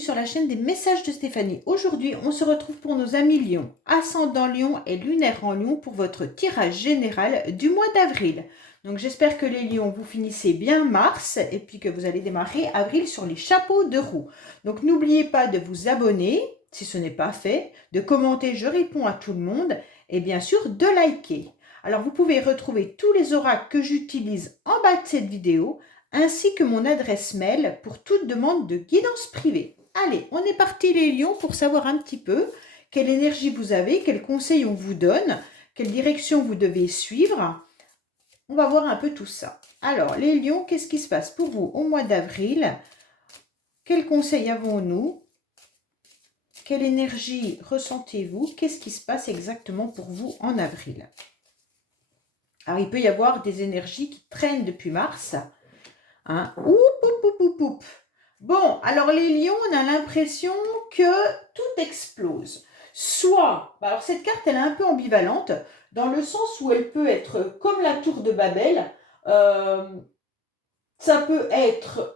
sur la chaîne des messages de Stéphanie. Aujourd'hui, on se retrouve pour nos amis Lion, ascendant Lion et lunaire en Lion pour votre tirage général du mois d'avril. Donc j'espère que les Lions, vous finissez bien mars et puis que vous allez démarrer avril sur les chapeaux de roue. Donc n'oubliez pas de vous abonner si ce n'est pas fait, de commenter, je réponds à tout le monde et bien sûr de liker. Alors vous pouvez retrouver tous les oracles que j'utilise en bas de cette vidéo ainsi que mon adresse mail pour toute demande de guidance privée. Allez, on est parti les lions pour savoir un petit peu quelle énergie vous avez, quels conseils on vous donne, quelle direction vous devez suivre. On va voir un peu tout ça. Alors, les lions, qu'est-ce qui se passe pour vous au mois d'avril? Quels conseils avons-nous? Quelle énergie ressentez-vous? Qu'est-ce qui se passe exactement pour vous en avril? Alors, il peut y avoir des énergies qui traînent depuis mars. Hein? Oup, oup, oup, oup, oup. Bon, alors les lions, on a l'impression que tout explose. Soit, alors cette carte, elle est un peu ambivalente, dans le sens où elle peut être comme la tour de Babel. Ça peut être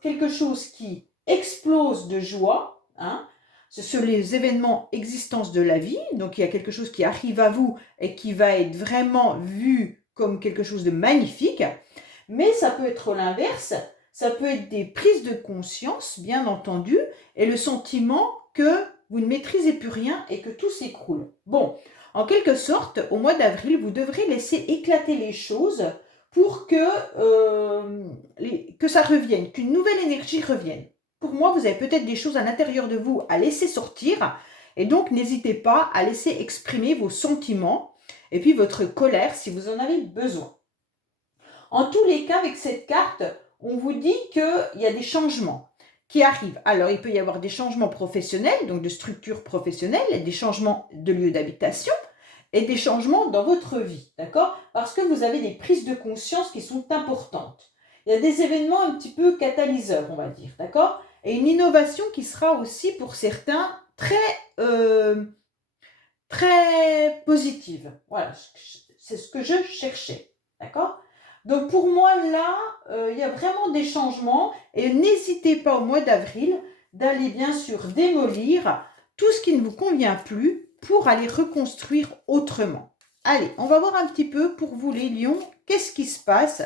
quelque chose qui explose de joie. Hein? Ce sont les événements existence de la vie. Donc, il y a quelque chose qui arrive à vous et qui va être vraiment vu comme quelque chose de magnifique. Mais ça peut être l'inverse, ça peut être des prises de conscience, bien entendu, et le sentiment que vous ne maîtrisez plus rien et que tout s'écroule. Bon, en quelque sorte, au mois d'avril, vous devrez laisser éclater les choses pour que ça revienne, qu'une nouvelle énergie revienne. Pour moi, vous avez peut-être des choses à l'intérieur de vous à laisser sortir, et donc n'hésitez pas à laisser exprimer vos sentiments et puis votre colère si vous en avez besoin. En tous les cas, avec cette carte, on vous dit qu'il y a des changements qui arrivent. Alors, il peut y avoir des changements professionnels, donc de structure professionnelle, des changements de lieu d'habitation et des changements dans votre vie, d'accord? Parce que vous avez des prises de conscience qui sont importantes. Il y a des événements un petit peu catalyseurs, on va dire, d'accord? Et une innovation qui sera aussi, pour certains, très positive. Voilà, c'est ce que je cherchais, d'accord? Donc pour moi, là, il y a vraiment des changements et n'hésitez pas au mois d'avril d'aller bien sûr démolir tout ce qui ne vous convient plus pour aller reconstruire autrement. Allez, on va voir un petit peu pour vous les lions, qu'est-ce qui se passe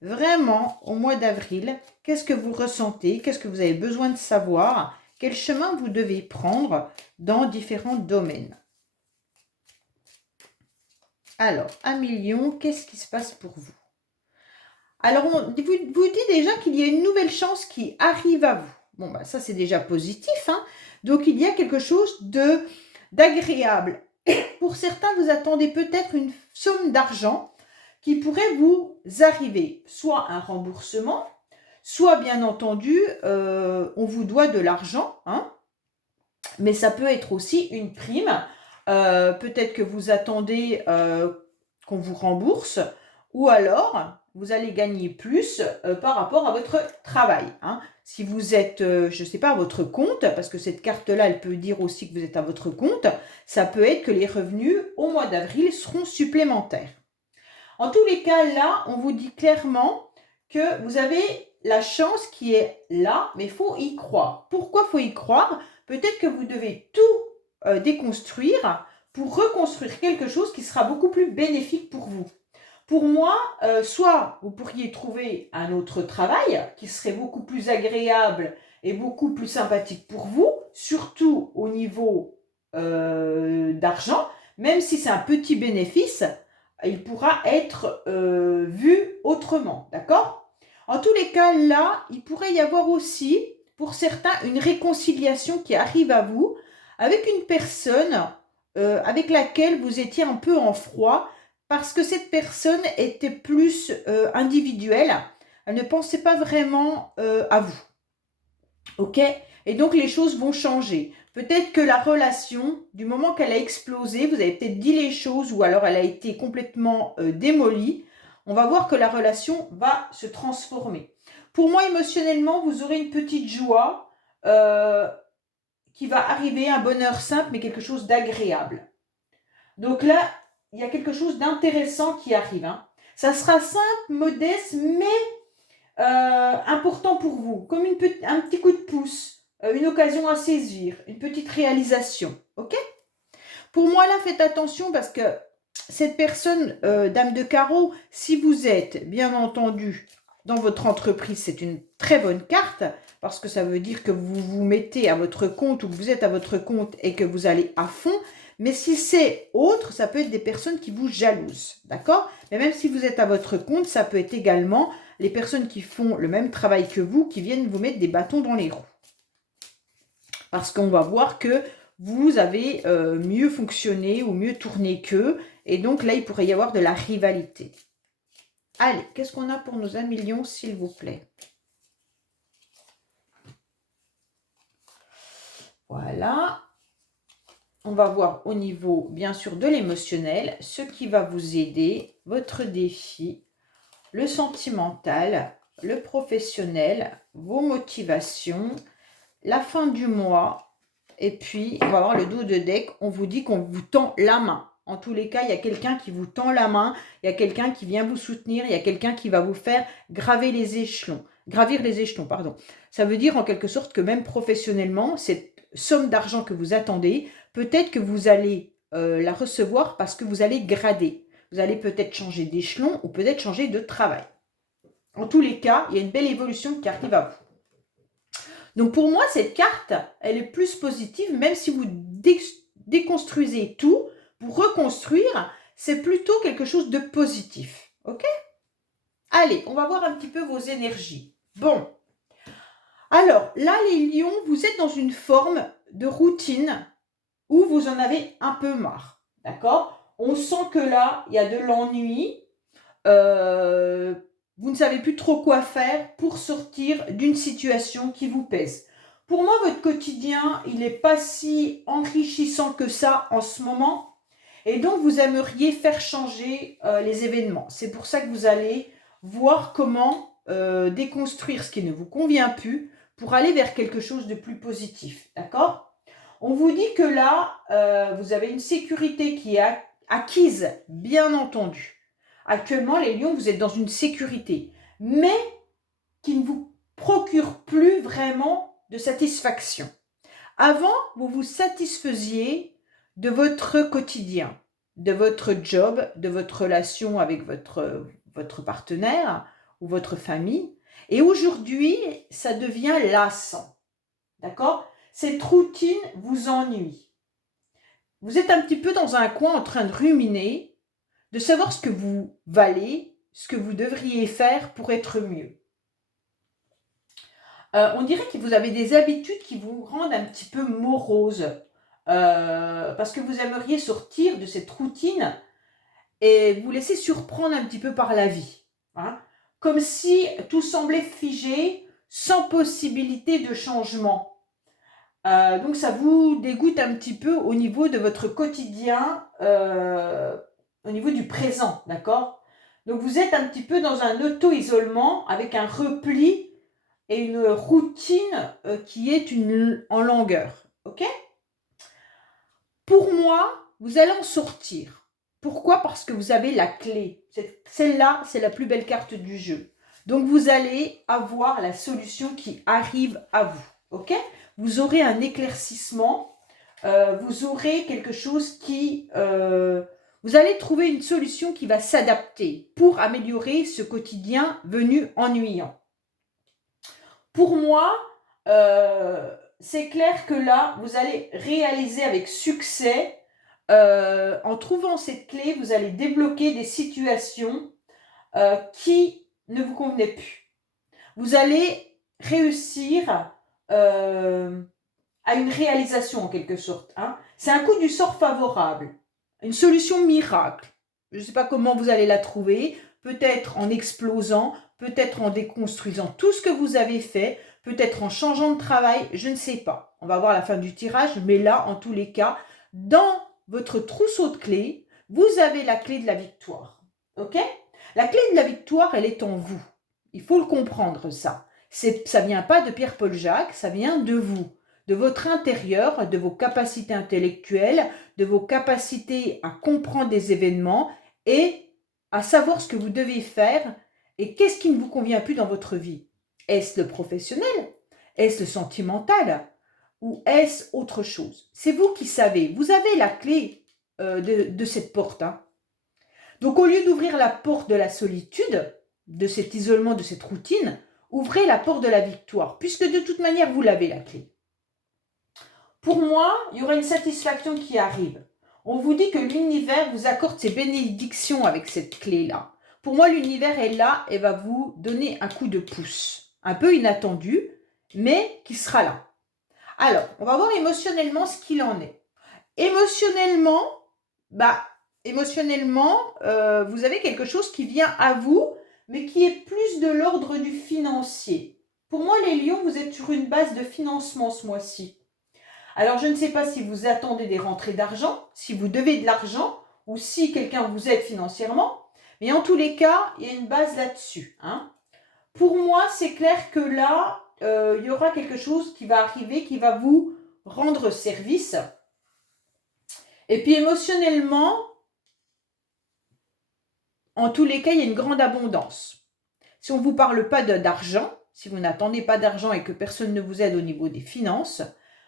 vraiment au mois d'avril? Qu'est-ce que vous ressentez? Qu'est-ce que vous avez besoin de savoir? Quel chemin vous devez prendre dans différents domaines? Alors, amis lions, qu'est-ce qui se passe pour vous? Alors, on vous dit déjà qu'il y a une nouvelle chance qui arrive à vous. Bon, bah, ça, c'est déjà positif. Hein? Donc, il y a quelque chose d'agréable. Pour certains, vous attendez peut-être une somme d'argent qui pourrait vous arriver. Soit un remboursement, soit, bien entendu, on vous doit de l'argent. Hein? Mais ça peut être aussi une prime. Peut-être que vous attendez qu'on vous rembourse. Ou alors, vous allez gagner plus par rapport à votre travail. Hein. Si vous êtes, je ne sais pas, à votre compte, parce que cette carte-là, elle peut dire aussi que vous êtes à votre compte, ça peut être que les revenus au mois d'avril seront supplémentaires. En tous les cas, là, on vous dit clairement que vous avez la chance qui est là, mais il faut y croire. Pourquoi faut y croire? Peut-être que vous devez tout déconstruire pour reconstruire quelque chose qui sera beaucoup plus bénéfique pour vous. Pour moi, soit vous pourriez trouver un autre travail qui serait beaucoup plus agréable et beaucoup plus sympathique pour vous, surtout au niveau d'argent, même si c'est un petit bénéfice, il pourra être vu autrement, d'accord? En tous les cas, là, il pourrait y avoir aussi, pour certains, une réconciliation qui arrive à vous avec une personne avec laquelle vous étiez un peu en froid, parce que cette personne était plus individuelle, elle ne pensait pas vraiment à vous. Ok? Et donc les choses vont changer. Peut-être que la relation, du moment qu'elle a explosé, vous avez peut-être dit les choses ou alors elle a été complètement démolie, on va voir que la relation va se transformer. Pour moi, émotionnellement, vous aurez une petite joie qui va arriver, un bonheur simple, mais quelque chose d'agréable. Donc là, il y a quelque chose d'intéressant qui arrive. Hein. Ça sera simple, modeste, mais important pour vous, comme un petit coup de pouce. une occasion à saisir, une petite réalisation, ok? Pour moi, là, faites attention parce que cette personne, dame de carreau, si vous êtes, bien entendu, dans votre entreprise, c'est une très bonne carte parce que ça veut dire que vous vous mettez à votre compte ou que vous êtes à votre compte et que vous allez à fond. Mais si c'est autre, ça peut être des personnes qui vous jalousent, d'accord? Mais même si vous êtes à votre compte, ça peut être également les personnes qui font le même travail que vous, qui viennent vous mettre des bâtons dans les roues. Parce qu'on va voir que vous avez mieux fonctionné ou mieux tourné qu'eux. Et donc là, il pourrait y avoir de la rivalité. Allez, qu'est-ce qu'on a pour nos 1 million, s'il vous plaît? Voilà. On va voir au niveau, bien sûr, de l'émotionnel, ce qui va vous aider, votre défi, le sentimental, le professionnel, vos motivations, la fin du mois. Et puis, on va voir le dos de deck. On vous dit qu'on vous tend la main. En tous les cas, il y a quelqu'un qui vous tend la main. Il y a quelqu'un qui vient vous soutenir. Il y a quelqu'un qui va vous faire gravir les échelons. Pardon. Ça veut dire en quelque sorte que même professionnellement, cette somme d'argent que vous attendez, peut-être que vous allez la recevoir parce que vous allez grader. Vous allez peut-être changer d'échelon ou peut-être changer de travail. En tous les cas, il y a une belle évolution qui arrive à vous. Donc pour moi, cette carte, elle est plus positive, même si vous déconstruisez tout, pour reconstruire, c'est plutôt quelque chose de positif. Ok? Allez, on va voir un petit peu vos énergies. Bon. Alors, là, les lions, vous êtes dans une forme de routine où vous en avez un peu marre. D'accord? On sent que là, il y a de l'ennui. Vous ne savez plus trop quoi faire pour sortir d'une situation qui vous pèse. Pour moi, votre quotidien, il n'est pas si enrichissant que ça en ce moment. Et donc, vous aimeriez faire changer les événements. C'est pour ça que vous allez voir comment déconstruire ce qui ne vous convient plus pour aller vers quelque chose de plus positif. D'accord? On vous dit que là, vous avez une sécurité qui est acquise, bien entendu. Actuellement, les lions, vous êtes dans une sécurité, mais qui ne vous procure plus vraiment de satisfaction. Avant, vous vous satisfaisiez de votre quotidien, de votre job, de votre relation avec votre partenaire ou votre famille. Et aujourd'hui, ça devient lassant. D'accord? Cette routine vous ennuie. Vous êtes un petit peu dans un coin en train de ruminer, de savoir ce que vous valez, ce que vous devriez faire pour être mieux. On dirait que vous avez des habitudes qui vous rendent un petit peu morose, parce que vous aimeriez sortir de cette routine et vous laisser surprendre un petit peu par la vie. Hein, comme si tout semblait figé, sans possibilité de changement. Donc ça vous dégoûte un petit peu au niveau de votre quotidien, au niveau du présent, d'accord? Donc vous êtes un petit peu dans un auto-isolement avec un repli et une routine qui est en longueur, ok? Pour moi, vous allez en sortir. Pourquoi? Parce que vous avez la clé. Celle-là, c'est la plus belle carte du jeu. Donc vous allez avoir la solution qui arrive à vous, ok? Vous aurez un éclaircissement, vous aurez quelque chose qui... vous allez trouver une solution qui va s'adapter pour améliorer ce quotidien venu ennuyant. Pour moi, c'est clair que là, vous allez réaliser avec succès, en trouvant cette clé, vous allez débloquer des situations qui ne vous convenaient plus. Vous allez réussir à une réalisation en quelque sorte. Hein. C'est un coup du sort favorable, une solution miracle. Je ne sais pas comment vous allez la trouver, peut-être en explosant, peut-être en déconstruisant tout ce que vous avez fait, peut-être en changeant de travail, je ne sais pas. On va voir la fin du tirage, mais là, en tous les cas, dans votre trousseau de clés, vous avez la clé de la victoire. Ok? La clé de la victoire, elle est en vous. Il faut le comprendre, ça. Ça ne vient pas de Pierre-Paul Jacques, ça vient de vous, de votre intérieur, de vos capacités intellectuelles, de vos capacités à comprendre des événements et à savoir ce que vous devez faire et qu'est-ce qui ne vous convient plus dans votre vie. Est-ce le professionnel? Est-ce le sentimental? ou est-ce autre chose? C'est vous qui savez. Vous avez la clé de cette porte, hein. Donc, au lieu d'ouvrir la porte de la solitude, de cet isolement, de cette routine, ouvrez la porte de la victoire, puisque de toute manière, vous l'avez la clé. Pour moi, il y aura une satisfaction qui arrive. On vous dit que l'univers vous accorde ses bénédictions avec cette clé-là. Pour moi, l'univers est là et va vous donner un coup de pouce. Un peu inattendu, mais qui sera là. Alors, on va voir émotionnellement ce qu'il en est. Émotionnellement, vous avez quelque chose qui vient à vous, mais qui est plus de l'ordre du financier. Pour moi, les lions, vous êtes sur une base de financement ce mois-ci. Alors, je ne sais pas si vous attendez des rentrées d'argent, si vous devez de l'argent, ou si quelqu'un vous aide financièrement. Mais en tous les cas, il y a une base là-dessus, hein. Pour moi, c'est clair que là, il y aura quelque chose qui va arriver, qui va vous rendre service. Et puis émotionnellement, en tous les cas, il y a une grande abondance. Si on ne vous parle pas d'argent, si vous n'attendez pas d'argent et que personne ne vous aide au niveau des finances,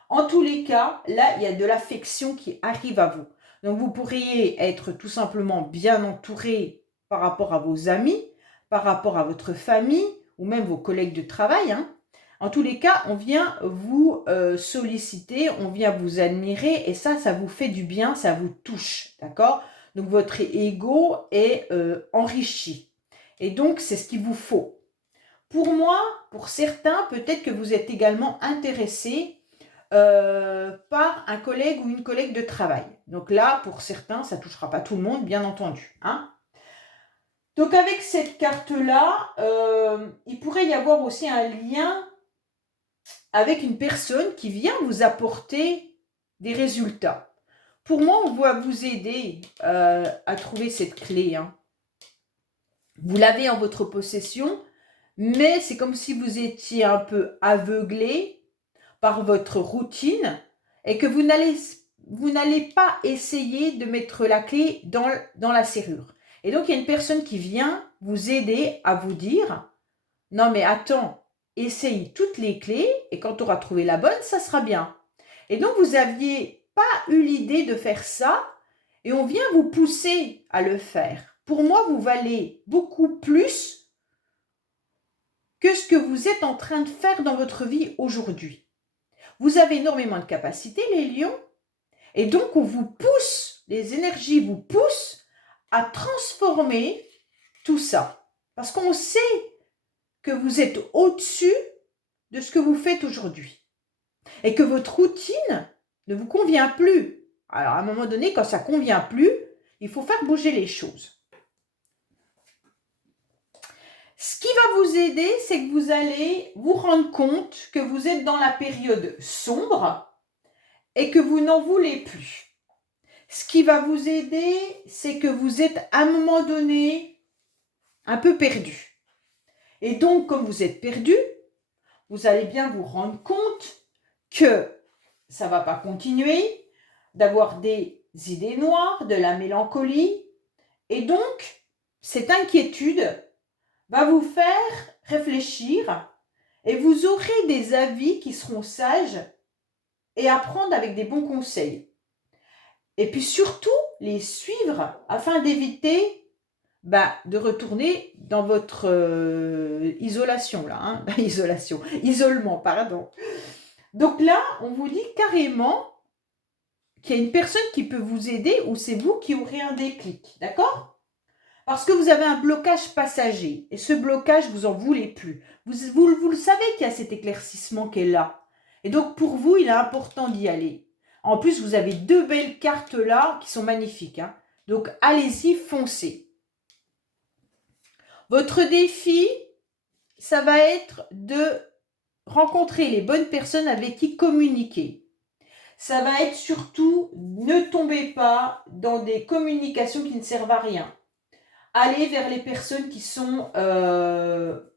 en tous les cas, là, il y a de l'affection qui arrive à vous. Donc, vous pourriez être tout simplement bien entouré par rapport à vos amis, par rapport à votre famille ou même vos collègues de travail, hein. En tous les cas, on vient vous solliciter, on vient vous admirer et ça vous fait du bien, ça vous touche, d'accord? Donc, votre ego est enrichi. Et donc, c'est ce qu'il vous faut. Pour moi, pour certains, peut-être que vous êtes également intéressé par un collègue ou une collègue de travail. Donc là, pour certains, ça ne touchera pas tout le monde, bien entendu, hein. Donc avec cette carte-là, il pourrait y avoir aussi un lien avec une personne qui vient vous apporter des résultats. Pour moi, on va vous aider à trouver cette clé, hein. Vous l'avez en votre possession, mais c'est comme si vous étiez un peu aveuglé par votre routine et que vous n'allez pas essayer de mettre la clé dans la serrure. Et donc, il y a une personne qui vient vous aider à vous dire « Non, mais attends, essaye toutes les clés et quand tu auras trouvé la bonne, ça sera bien. » Et donc, vous n'aviez pas eu l'idée de faire ça et on vient vous pousser à le faire. Pour moi, vous valez beaucoup plus que ce que vous êtes en train de faire dans votre vie aujourd'hui. Vous avez énormément de capacités, les lions, et donc on vous pousse, les énergies vous poussent à transformer tout ça. Parce qu'on sait que vous êtes au-dessus de ce que vous faites aujourd'hui. Et que votre routine ne vous convient plus. Alors à un moment donné, quand ça ne convient plus, il faut faire bouger les choses. Ce qui va vous aider, c'est que vous allez vous rendre compte que vous êtes dans la période sombre et que vous n'en voulez plus. Ce qui va vous aider, c'est que vous êtes à un moment donné un peu perdu. Et donc, comme vous êtes perdu, vous allez bien vous rendre compte que ça ne va pas continuer, d'avoir des idées noires, de la mélancolie. Et donc, cette inquiétude va vous faire réfléchir et vous aurez des avis qui seront sages et à prendre avec des bons conseils. Et puis surtout, les suivre afin d'éviter de retourner dans votre isolation, là, hein, isolement, pardon. Donc là, on vous dit carrément qu'il y a une personne qui peut vous aider ou c'est vous qui aurez un déclic, d'accord? Parce que vous avez un blocage passager et ce blocage, vous n'en voulez plus. Vous le savez qu'il y a cet éclaircissement qui est là. Et donc pour vous, il est important d'y aller. En plus, vous avez deux belles cartes là qui sont magnifiques, hein. Donc allez-y, foncez. Votre défi, ça va être de rencontrer les bonnes personnes avec qui communiquer. Ça va être surtout, ne tombez pas dans des communications qui ne servent à rien. Allez vers les personnes qui sont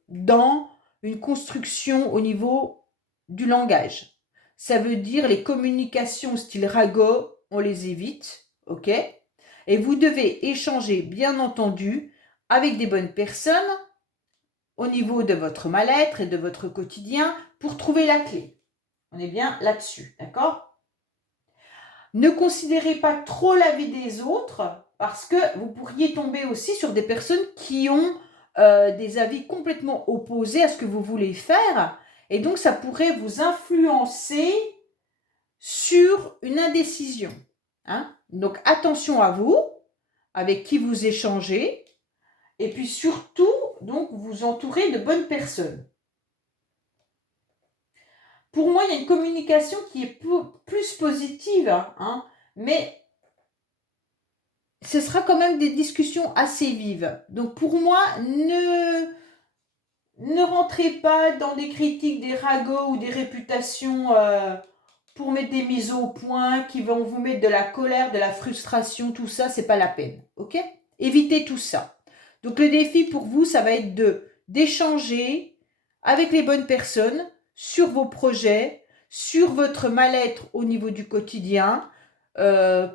dans une construction au niveau du langage. Ça veut dire les communications style ragot, on les évite, ok? Et vous devez échanger, bien entendu, avec des bonnes personnes au niveau de votre mal-être et de votre quotidien pour trouver la clé. On est bien là-dessus, d'accord? Ne considérez pas trop la vie des autres parce que vous pourriez tomber aussi sur des personnes qui ont des avis complètement opposés à ce que vous voulez faire et donc ça pourrait vous influencer sur une indécision. Hein? Donc attention à vous, avec qui vous échangez et puis surtout, donc, vous entourez de bonnes personnes. Pour moi, il y a une communication qui est plus positive, hein, mais ce sera quand même des discussions assez vives. Donc pour moi, ne rentrez pas dans des critiques, des ragots ou des réputations pour mettre des mises au point qui vont vous mettre de la colère, de la frustration, tout ça, c'est pas la peine. Ok? Évitez tout ça. Donc le défi pour vous, ça va être d'échanger avec les bonnes personnes sur vos projets, sur votre mal-être au niveau du quotidien,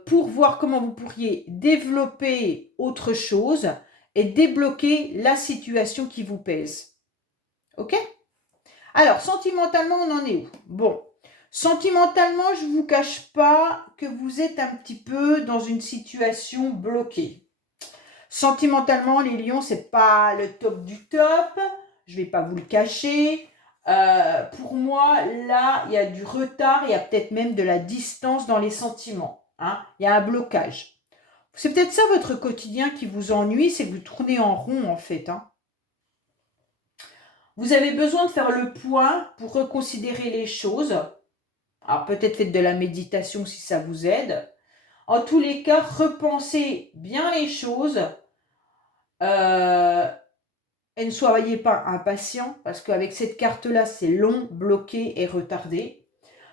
pour voir comment vous pourriez développer autre chose et débloquer la situation qui vous pèse. Ok? Alors, sentimentalement, on en est où? Bon, sentimentalement, je ne vous cache pas que vous êtes un petit peu dans une situation bloquée. Sentimentalement, les lions, c'est pas le top du top. Je vais pas vous le cacher. Pour moi, là, il y a du retard, il y a peut-être même de la distance dans les sentiments. Hein. Il y a un blocage. C'est peut-être ça votre quotidien qui vous ennuie, c'est que vous tournez en rond en fait. Hein. Vous avez besoin de faire le point pour reconsidérer les choses. Alors peut-être faites de la méditation si ça vous aide. En tous les cas, repensez bien les choses. Et ne soyez pas impatient parce qu'avec cette carte-là, c'est long, bloqué et retardé.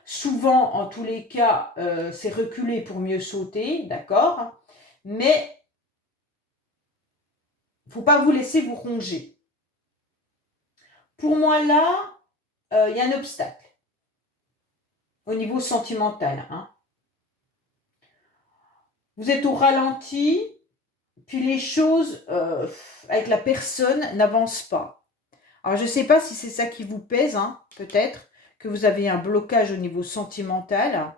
Souvent, en tous les cas, c'est reculé pour mieux sauter, d'accord? Mais il ne faut pas vous laisser vous ronger. Pour moi, là, il y a un obstacle au niveau sentimental. Hein. Vous êtes au ralenti, puis les choses avec la personne n'avancent pas. Alors, je ne sais pas si c'est ça qui vous pèse, hein, peut-être, que vous avez un blocage au niveau sentimental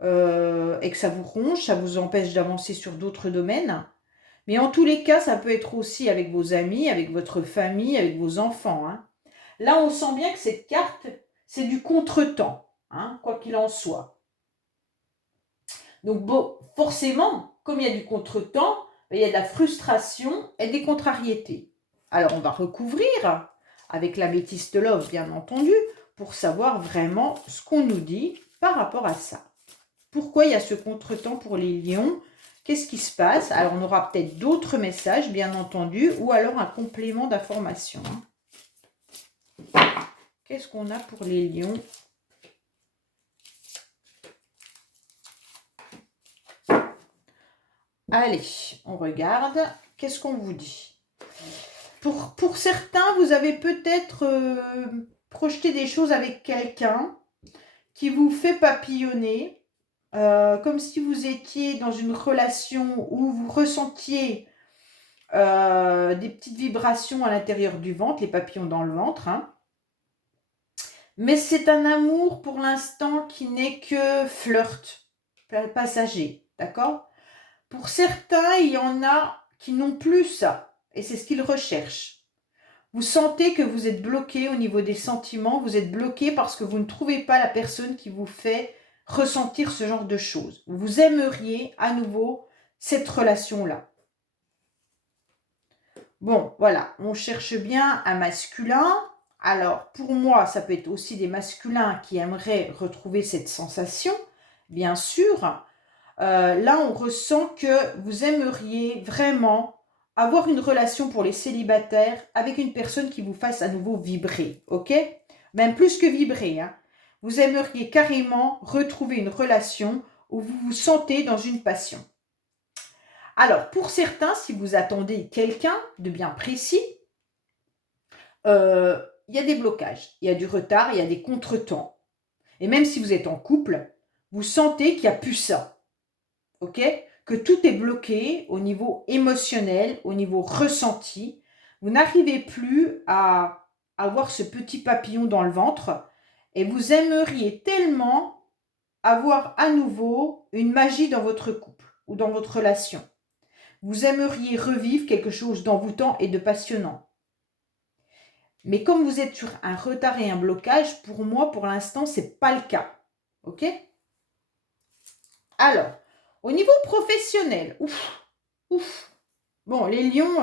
et que ça vous ronge, ça vous empêche d'avancer sur d'autres domaines. Mais en tous les cas, ça peut être aussi avec vos amis, avec votre famille, avec vos enfants. Hein. Là, on sent bien que cette carte, c'est du contretemps, hein, quoi qu'il en soit. Donc, bon, forcément, comme il y a du contretemps, il y a de la frustration et des contrariétés. Alors, on va recouvrir avec l'améthyste love, bien entendu, pour savoir vraiment ce qu'on nous dit par rapport à ça. Pourquoi il y a ce contretemps pour les lions? Qu'est-ce qui se passe? Alors, on aura peut-être d'autres messages, bien entendu, ou alors un complément d'information. Qu'est-ce qu'on a pour les lions? Allez, on regarde. Qu'est-ce qu'on vous dit? Pour certains, vous avez peut-être projeté des choses avec quelqu'un qui vous fait papillonner, comme si vous étiez dans une relation où vous ressentiez des petites vibrations à l'intérieur du ventre, les papillons dans le ventre. Hein. Mais c'est un amour pour l'instant qui n'est que flirt, passager, d'accord? Pour certains, il y en a qui n'ont plus ça, et c'est ce qu'ils recherchent. Vous sentez que vous êtes bloqué au niveau des sentiments, vous êtes bloqué parce que vous ne trouvez pas la personne qui vous fait ressentir ce genre de choses. Vous aimeriez à nouveau cette relation-là. Bon, voilà, on cherche bien un masculin. Alors, pour moi, ça peut être aussi des masculins qui aimeraient retrouver cette sensation, bien sûr. Là, on ressent que vous aimeriez vraiment avoir une relation pour les célibataires avec une personne qui vous fasse à nouveau vibrer, ok? Même plus que vibrer, hein. Vous aimeriez carrément retrouver une relation où vous vous sentez dans une passion. Alors, pour certains, si vous attendez quelqu'un de bien précis, il y a des blocages, il y a du retard, il y a des contretemps. Et même si vous êtes en couple, vous sentez qu'il n'y a plus ça. Ok? Que tout est bloqué au niveau émotionnel, au niveau ressenti. Vous n'arrivez plus à avoir ce petit papillon dans le ventre et vous aimeriez tellement avoir à nouveau une magie dans votre couple ou dans votre relation. Vous aimeriez revivre quelque chose d'envoûtant et de passionnant. Mais comme vous êtes sur un retard et un blocage, pour moi, pour l'instant, ce n'est pas le cas. Ok? Alors, au niveau professionnel, ouf. Bon, les lions,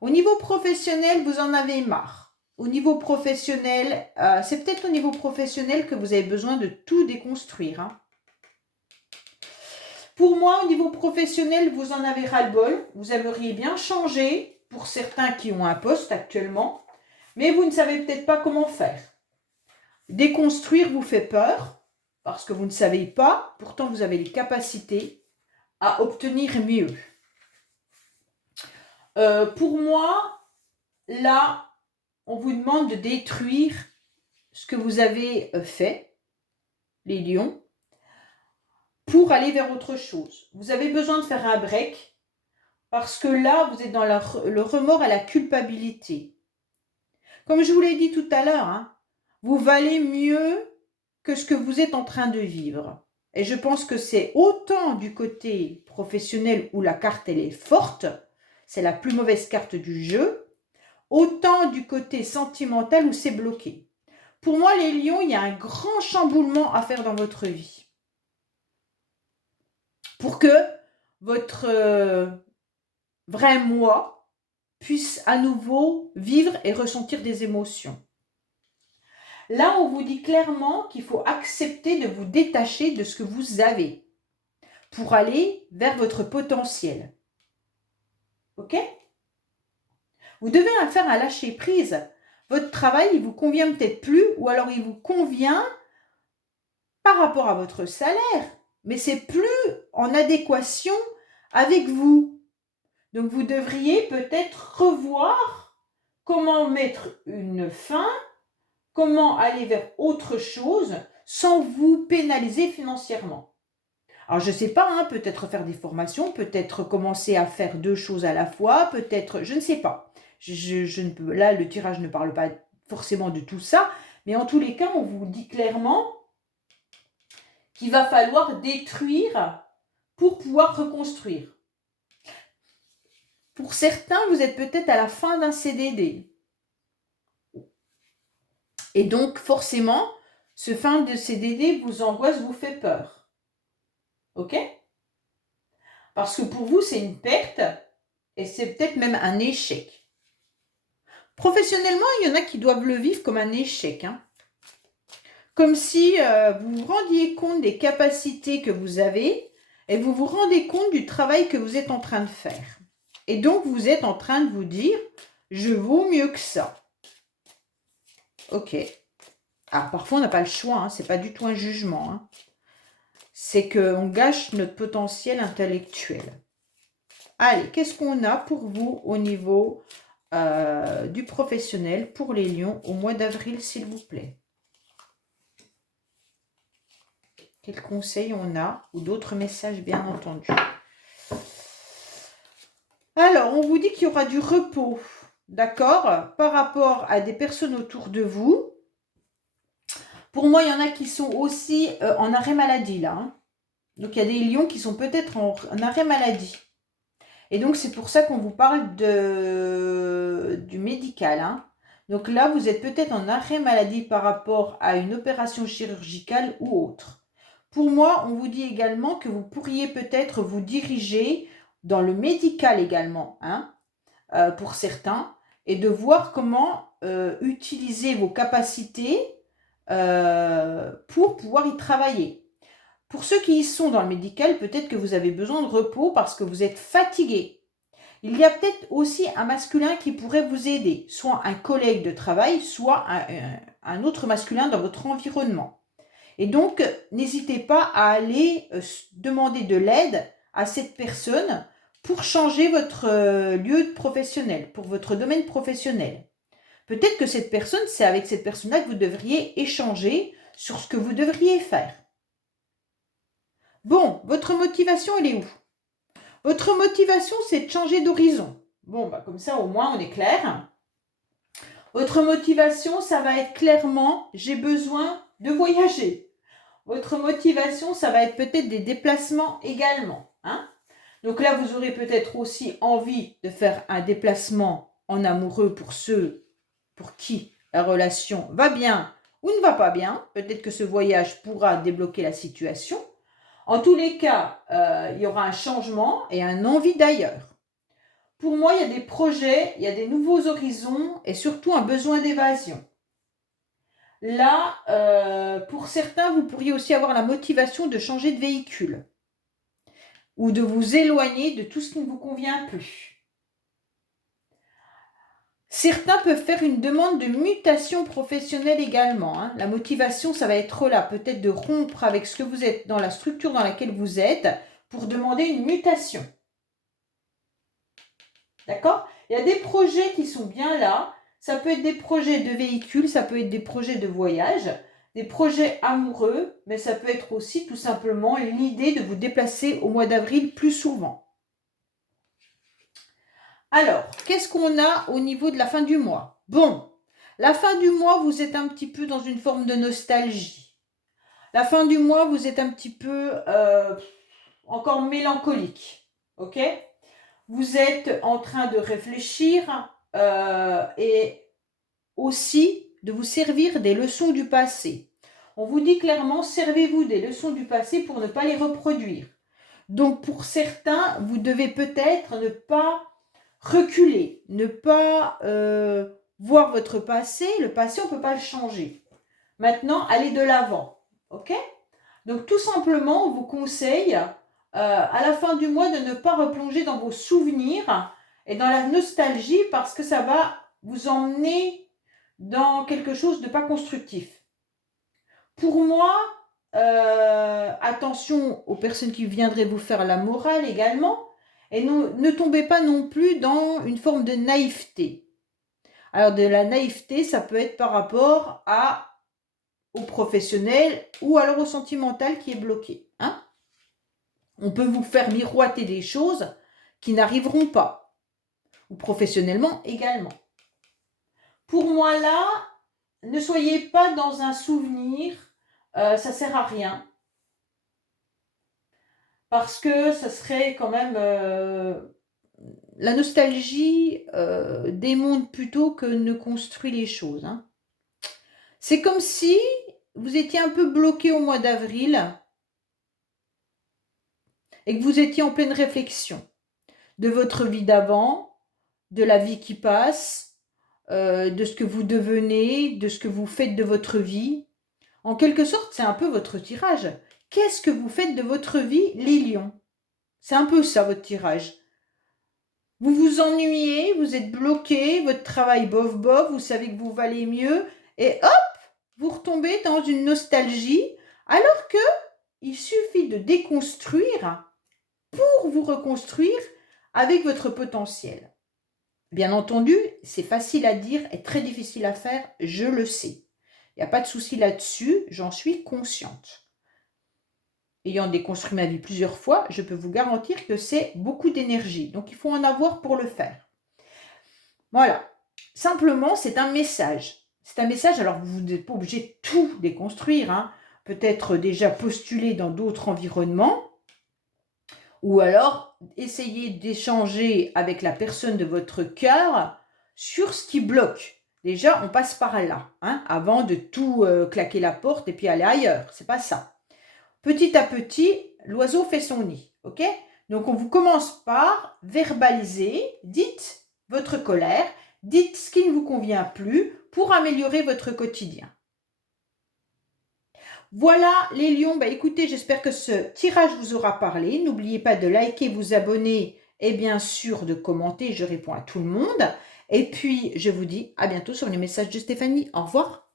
au niveau professionnel, vous en avez marre. Au niveau professionnel, c'est peut-être au niveau professionnel que vous avez besoin de tout déconstruire. Hein. Pour moi, au niveau professionnel, vous en avez ras-le-bol. Vous aimeriez bien changer pour certains qui ont un poste actuellement, mais vous ne savez peut-être pas comment faire. Déconstruire vous fait peur parce que vous ne savez pas, pourtant vous avez les capacités à obtenir mieux. Pour moi, là, on vous demande de détruire ce que vous avez fait, les lions, pour aller vers autre chose. Vous avez besoin de faire un break parce que là, vous êtes dans le remords et la culpabilité. Comme je vous l'ai dit tout à l'heure, hein, vous valez mieux que ce que vous êtes en train de vivre. Et je pense que c'est autant du côté professionnel où la carte elle est forte, c'est la plus mauvaise carte du jeu, autant du côté sentimental où c'est bloqué. Pour moi, les lions, il y a un grand chamboulement à faire dans votre vie. Pour que votre vrai moi puisse à nouveau vivre et ressentir des émotions. Là, on vous dit clairement qu'il faut accepter de vous détacher de ce que vous avez pour aller vers votre potentiel. Ok? Vous devez faire un lâcher-prise. Votre travail, il vous convient peut-être plus ou alors il vous convient par rapport à votre salaire, mais c'est plus en adéquation avec vous. Donc, vous devriez peut-être revoir comment mettre une fin, comment aller vers autre chose sans vous pénaliser financièrement. Alors, je ne sais pas, hein, peut-être faire des formations, peut-être commencer à faire 2 choses à la fois, peut-être, je ne sais pas. Je ne peux, là, le tirage ne parle pas forcément de tout ça, mais en tous les cas, on vous dit clairement qu'il va falloir détruire pour pouvoir reconstruire. Pour certains, vous êtes peut-être à la fin d'un CDD. Et donc, forcément, ce fin de CDD vous angoisse, vous fait peur. Ok? Parce que pour vous, c'est une perte et c'est peut-être même un échec. Professionnellement, il y en a qui doivent le vivre comme un échec. Hein. Comme si vous vous rendiez compte des capacités que vous avez et vous vous rendez compte du travail que vous êtes en train de faire. Et donc, vous êtes en train de vous dire, je vaux mieux que ça. Ok. Ah, parfois, on n'a pas le choix. Hein. Ce n'est pas du tout un jugement. Hein. C'est qu'on gâche notre potentiel intellectuel. Allez, qu'est-ce qu'on a pour vous au niveau du professionnel pour les lions au mois d'avril, s'il vous plaît? Quels conseils on a ou d'autres messages, bien entendu. Alors, on vous dit qu'il y aura du repos, d'accord, par rapport à des personnes autour de vous. Pour moi, il y en a qui sont aussi en arrêt maladie, là. Hein. Donc, il y a des lions qui sont peut-être en arrêt maladie. Et donc, c'est pour ça qu'on vous parle du médical. Hein. Donc là, vous êtes peut-être en arrêt maladie par rapport à une opération chirurgicale ou autre. Pour moi, on vous dit également que vous pourriez peut-être vous diriger dans le médical également, hein, pour certains, et de voir comment utiliser vos capacités pour pouvoir y travailler. Pour ceux qui y sont dans le médical, peut-être que vous avez besoin de repos parce que vous êtes fatigué. Il y a peut-être aussi un masculin qui pourrait vous aider, soit un collègue de travail, soit un autre masculin dans votre environnement. Et donc, n'hésitez pas à aller demander de l'aide à cette personne pour changer votre lieu professionnel, pour votre domaine professionnel. Peut-être que cette personne, c'est avec cette personne-là que vous devriez échanger sur ce que vous devriez faire. Bon, votre motivation, elle est où? Votre motivation, c'est de changer d'horizon. Bon, bah comme ça, au moins, on est clair. Votre motivation, ça va être clairement, j'ai besoin de voyager. Votre motivation, ça va être peut-être des déplacements également, hein. Donc là, vous aurez peut-être aussi envie de faire un déplacement en amoureux pour ceux pour qui la relation va bien ou ne va pas bien. Peut-être que ce voyage pourra débloquer la situation. En tous les cas, il y aura un changement et un envie d'ailleurs. Pour moi, il y a des projets, il y a des nouveaux horizons et surtout un besoin d'évasion. Là, pour certains, vous pourriez aussi avoir la motivation de changer de véhicule ou de vous éloigner de tout ce qui ne vous convient plus. Certains peuvent faire une demande de mutation professionnelle également, hein. La motivation, ça va être là, peut-être de rompre avec ce que vous êtes, dans la structure dans laquelle vous êtes, pour demander une mutation. D'accord? Il y a des projets qui sont bien là. Ça peut être des projets de véhicules, ça peut être des projets de voyage, des projets amoureux, mais ça peut être aussi tout simplement l'idée de vous déplacer au mois d'avril plus souvent. Alors, qu'est-ce qu'on a au niveau de la fin du mois? Bon, la fin du mois, vous êtes un petit peu dans une forme de nostalgie. La fin du mois, vous êtes un petit peu encore mélancolique. Ok? Vous êtes en train de réfléchir et aussi de vous servir des leçons du passé. On vous dit clairement, servez-vous des leçons du passé pour ne pas les reproduire. Donc pour certains, vous devez peut-être ne pas reculer, ne pas voir votre passé. Le passé, on ne peut pas le changer. Maintenant, allez de l'avant. Ok? Donc tout simplement, on vous conseille à la fin du mois de ne pas replonger dans vos souvenirs et dans la nostalgie parce que ça va vous emmener dans quelque chose de pas constructif. Pour moi, attention aux personnes qui viendraient vous faire la morale également, et ne tombez pas non plus dans une forme de naïveté. Alors de la naïveté, ça peut être par rapport au professionnel ou alors au sentimental qui est bloqué, hein. On peut vous faire miroiter des choses qui n'arriveront pas, ou professionnellement également. Pour moi là, ne soyez pas dans un souvenir, ça sert à rien. Parce que ça serait quand même... la nostalgie démonte plutôt que ne construit les choses, hein. C'est comme si vous étiez un peu bloqué au mois d'avril et que vous étiez en pleine réflexion de votre vie d'avant, de la vie qui passe, de ce que vous devenez, de ce que vous faites de votre vie. En quelque sorte, c'est un peu votre tirage. Qu'est-ce que vous faites de votre vie, les lions? C'est un peu ça, votre tirage. Vous vous ennuyez, vous êtes bloqué, votre travail bof, vous savez que vous valez mieux, et hop, vous retombez dans une nostalgie, alors que il suffit de déconstruire pour vous reconstruire avec votre potentiel. Bien entendu, c'est facile à dire et très difficile à faire, je le sais. Il n'y a pas de souci là-dessus, j'en suis consciente. Ayant déconstruit ma vie plusieurs fois, je peux vous garantir que c'est beaucoup d'énergie. Donc, il faut en avoir pour le faire. Voilà. Simplement, c'est un message. C'est un message, alors vous n'êtes pas obligé de tout déconstruire, hein. Peut-être déjà postuler dans d'autres environnements, ou alors essayer d'échanger avec la personne de votre cœur sur ce qui bloque. Déjà, on passe par là, hein, avant de tout claquer la porte et puis aller ailleurs. C'est pas ça. Petit à petit, l'oiseau fait son nid, ok? Donc, on vous commence par verbaliser, dites votre colère, dites ce qui ne vous convient plus pour améliorer votre quotidien. Voilà les lions, écoutez, j'espère que ce tirage vous aura parlé. N'oubliez pas de liker, vous abonner et bien sûr de commenter, je réponds à tout le monde. Et puis, je vous dis à bientôt sur les messages de Stéphanie. Au revoir.